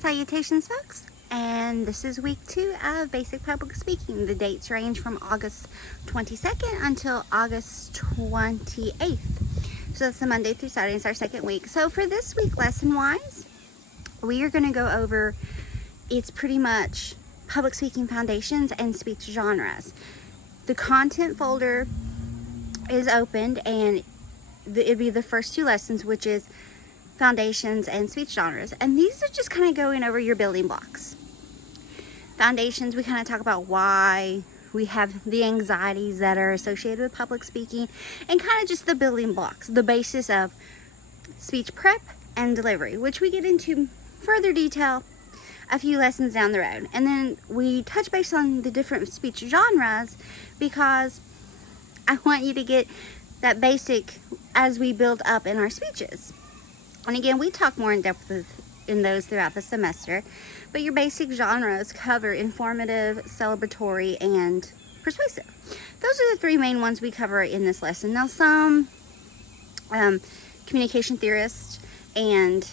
Salutations, folks, and this is week 2 of basic public speaking. The dates range from August 22nd until August 28th. So that's the Monday through Saturday. It's our second week. So for this week, lesson-wise, we are going to go over, it's pretty much public speaking foundations and speech genres. The content folder is opened, and it'll be the first 2 lessons, which is foundations and speech genres, and these are just kind of going over your building blocks. Foundations, we kind of talk about why we have the anxieties that are associated with public speaking, and kind of just the building blocks, the basis of speech prep and delivery, which we get into further detail a few lessons down the road. And then we touch base on the different speech genres because I want you to get that basic as we build up in our speeches. And again, we talk more in depth in those throughout the semester, but your basic genres cover informative, celebratory, and persuasive. Those are the 3 main ones we cover in this lesson. Now, some communication theorists and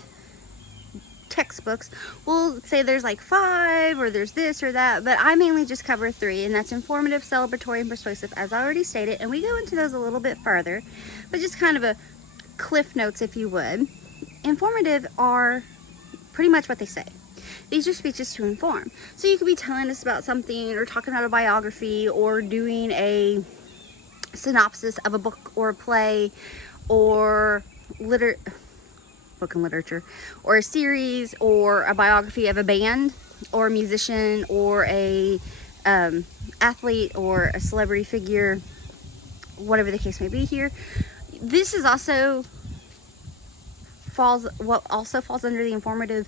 textbooks will say there's like 5 or there's this or that, but I mainly just cover 3, and that's informative, celebratory, and persuasive, as I already stated, and we go into those a little bit further, but just kind of a cliff notes, if you would. Informative are pretty much what they say. These are speeches to inform. So you could be telling us about something, or talking about a biography, or doing a synopsis of a book or a play, or book and literature, or a series, or a biography of a band, or a musician, or a athlete, or a celebrity figure, whatever the case may be here. This is also what also falls under the informative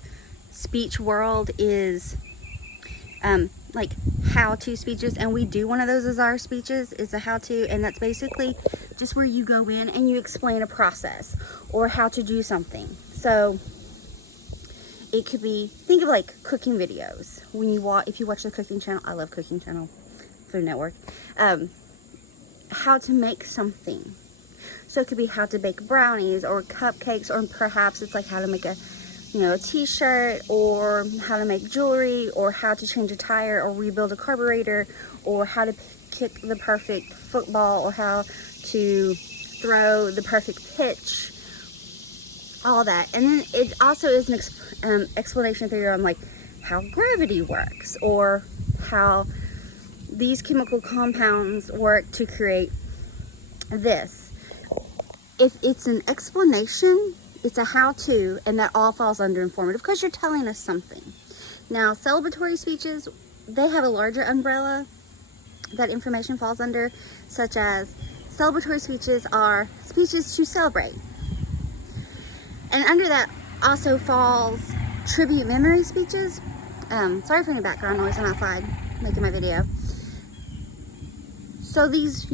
speech world is like how-to speeches, and we do one of those as our speeches. It's a how-to, and that's basically just where you go in and you explain a process or how to do something. So it could be, think of like cooking videos. When you if you watch the cooking channel, I love cooking channel, Food Network, how to make something. So it could be how to bake brownies or cupcakes, or perhaps it's like how to make a t-shirt, or how to make jewelry, or how to change a tire or rebuild a carburetor, or how to kick the perfect football, or how to throw the perfect pitch, all that. And then it also is an explanation theory on like how gravity works, or how these chemical compounds work to create this. If it's an explanation, it's a how-to, and that all falls under informative because you're telling us something. Now, celebratory speeches, they have a larger umbrella that information falls under, such as celebratory speeches are speeches to celebrate. And under that also falls tribute memory speeches. Sorry for the background noise, I'm outside making my video. So these,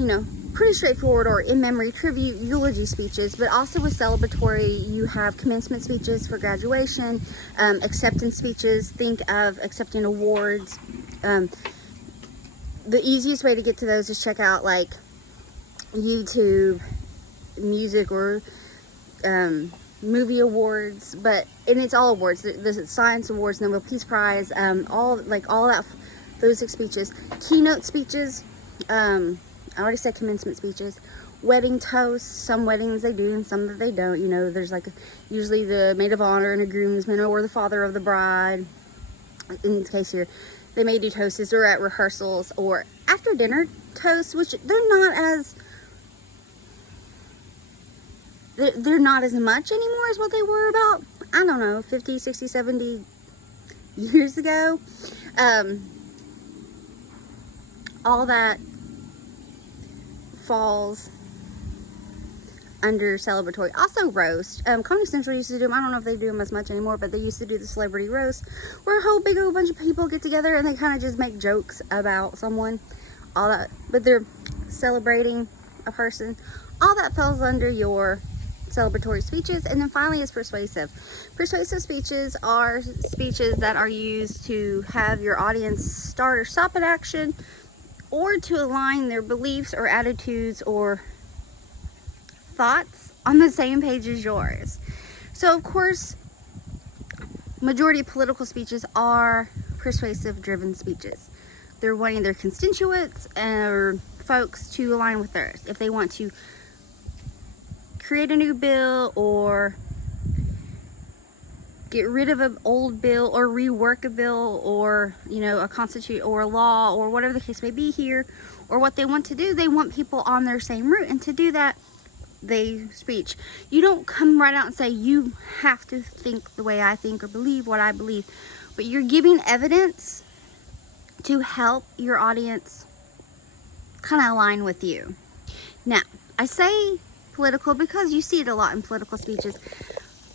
pretty straightforward, or in-memory tribute eulogy speeches, but also with celebratory, you have commencement speeches for graduation, acceptance speeches, think of accepting awards. The easiest way to get to those is check out like YouTube music or movie awards, and it's all awards. The Science Awards, Nobel Peace Prize, all that, those speeches, keynote speeches. I already said commencement speeches, wedding toasts. Some weddings they do and some that they don't. There's like usually the maid of honor and a groomsman, or the father of the bride. In this case here, they may do toasts, or at rehearsals, or after dinner toasts, which they're not as much anymore as what they were about, I don't know, 50, 60, 70 years ago. All that falls under celebratory. Also roast. Comedy Central used to do them. I don't know if they do them as much anymore, but they used to do the celebrity roast, where a whole big old bunch of people get together and they kind of just make jokes about someone. All that, but they're celebrating a person. All that falls under your celebratory speeches. And then finally is persuasive. Persuasive speeches are speeches that are used to have your audience start or stop an action, or to align their beliefs or attitudes or thoughts on the same page as yours. So of course, majority of political speeches are persuasive driven speeches. They're wanting their constituents or folks to align with theirs. If they want to create a new bill or get rid of an old bill or rework a bill or, you know, a constitution or a law or whatever the case may be here, or what they want to do, they want people on their same route. And to do that, they speech. You don't come right out and say you have to think the way I think or believe what I believe, but you're giving evidence to help your audience kind of align with you. Now, I say political because you see it a lot in political speeches,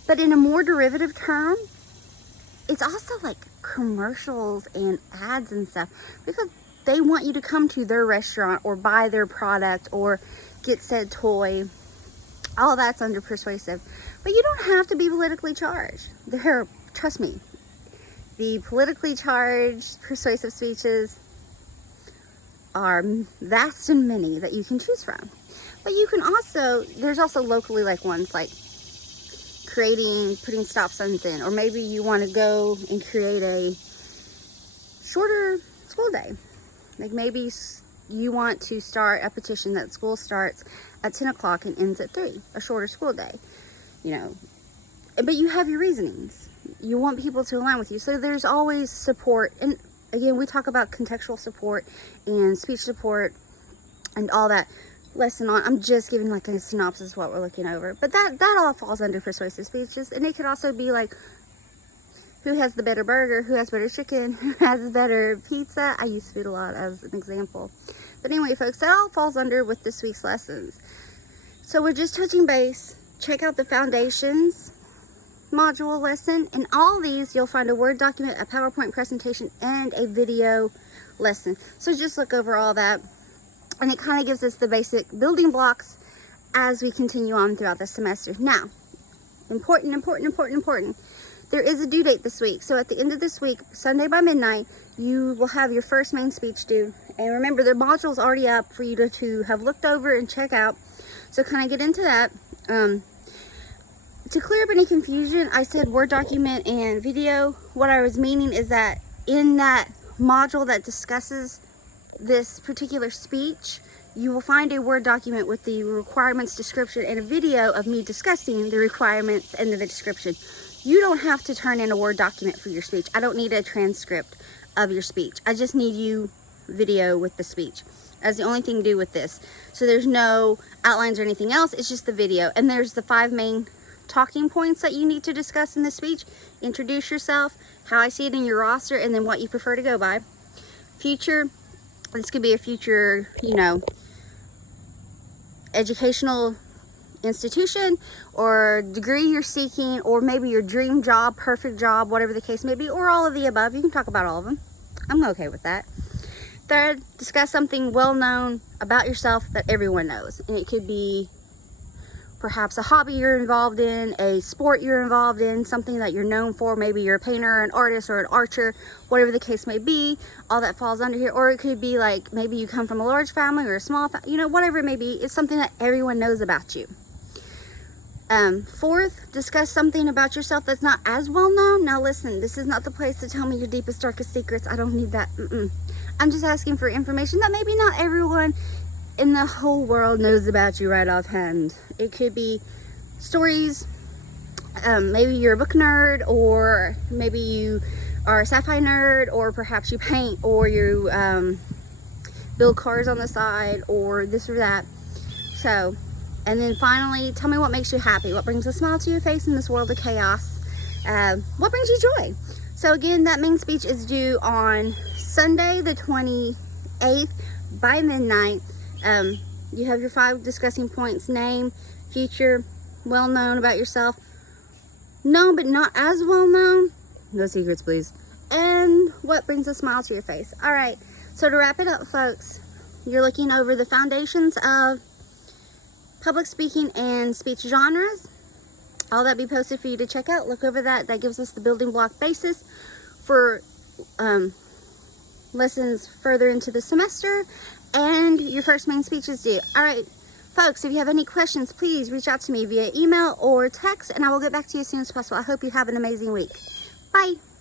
but in a more derivative term, it's also like commercials and ads and stuff, because they want you to come to their restaurant or buy their product or get said toy. All that's under persuasive. But you don't have to be politically charged. Trust me, the politically charged persuasive speeches are vast and many that you can choose from. But you can also, there's also locally like ones like putting stop signs in, or maybe you want to go and create a shorter school day. Like maybe you want to start a petition that school starts at 10 o'clock and ends at 3, a shorter school day, you know, but you have your reasonings. You want people to align with you. So there's always support. And again, we talk about contextual support and speech support and all that lesson on. I'm just giving like a synopsis of what we're looking over, but that all falls under persuasive speeches. And it could also be like, who has the better burger, who has better chicken, who has better pizza. I use food a lot as an example. But anyway, folks, that all falls under with this week's lessons. So we're just touching base. Check out the foundations module lesson. In all these, you'll find a Word document, a PowerPoint presentation, and a video lesson. So just look over all that. And it kind of gives us the basic building blocks as we continue on throughout the semester. Now, important. There is a due date this week. So at the end of this week, Sunday by midnight, you will have your first main speech due. And remember, the module's already up for you to have looked over and check out. So kind of get into that. To clear up any confusion, I said Word document and video. What I was meaning is that in that module that discusses this particular speech, you will find a Word document with the requirements description and a video of me discussing the requirements and the description. You don't have to turn in a Word document for your speech. I don't need a transcript of your speech. I just need you video with the speech as the only thing to do with this. So there's no outlines or anything else. It's just the video. And there's the 5 main talking points that you need to discuss in this speech. Introduce yourself, how I see it in your roster, and then what you prefer to go by. Future, this could be a future, you know, educational institution or degree you're seeking, or maybe your dream job, perfect job, whatever the case may be, or all of the above. You can talk about all of them. I'm okay with that. Third, discuss something well known about yourself that everyone knows. And it could be perhaps a hobby you're involved in, a sport you're involved in, something that you're known for. Maybe you're a painter, an artist, or an archer, whatever the case may be. All that falls under here. Or it could be like maybe you come from a large family or a small family, you know, whatever it may be. It's something that everyone knows about you. Fourth, discuss something about yourself that's not as well known. Now listen, this is not the place to tell me your deepest, darkest secrets. I don't need that. I'm just asking for information that maybe not everyone in the whole world knows about you right offhand. It could be stories. Maybe you're a book nerd, or maybe you are a sci-fi nerd, or perhaps you paint, or you build cars on the side, or this or that. So, and then finally, tell me what makes you happy. What brings a smile to your face in this world of chaos? What brings you joy? So again, that main speech is due on Sunday the 28th by midnight. You have your 5 discussing points: name, future, well known about yourself, known but not as well known, no secrets please, and what brings a smile to your face. All right, so to wrap it up, folks, you're looking over the foundations of public speaking and speech genres. All that be posted for you to check out. Look over that. That gives us the building block basis for lessons further into the semester, and your first main speech is due. All right, folks, if you have any questions, please reach out to me via email or text, and I will get back to you as soon as possible. I hope you have an amazing week. Bye. Bye.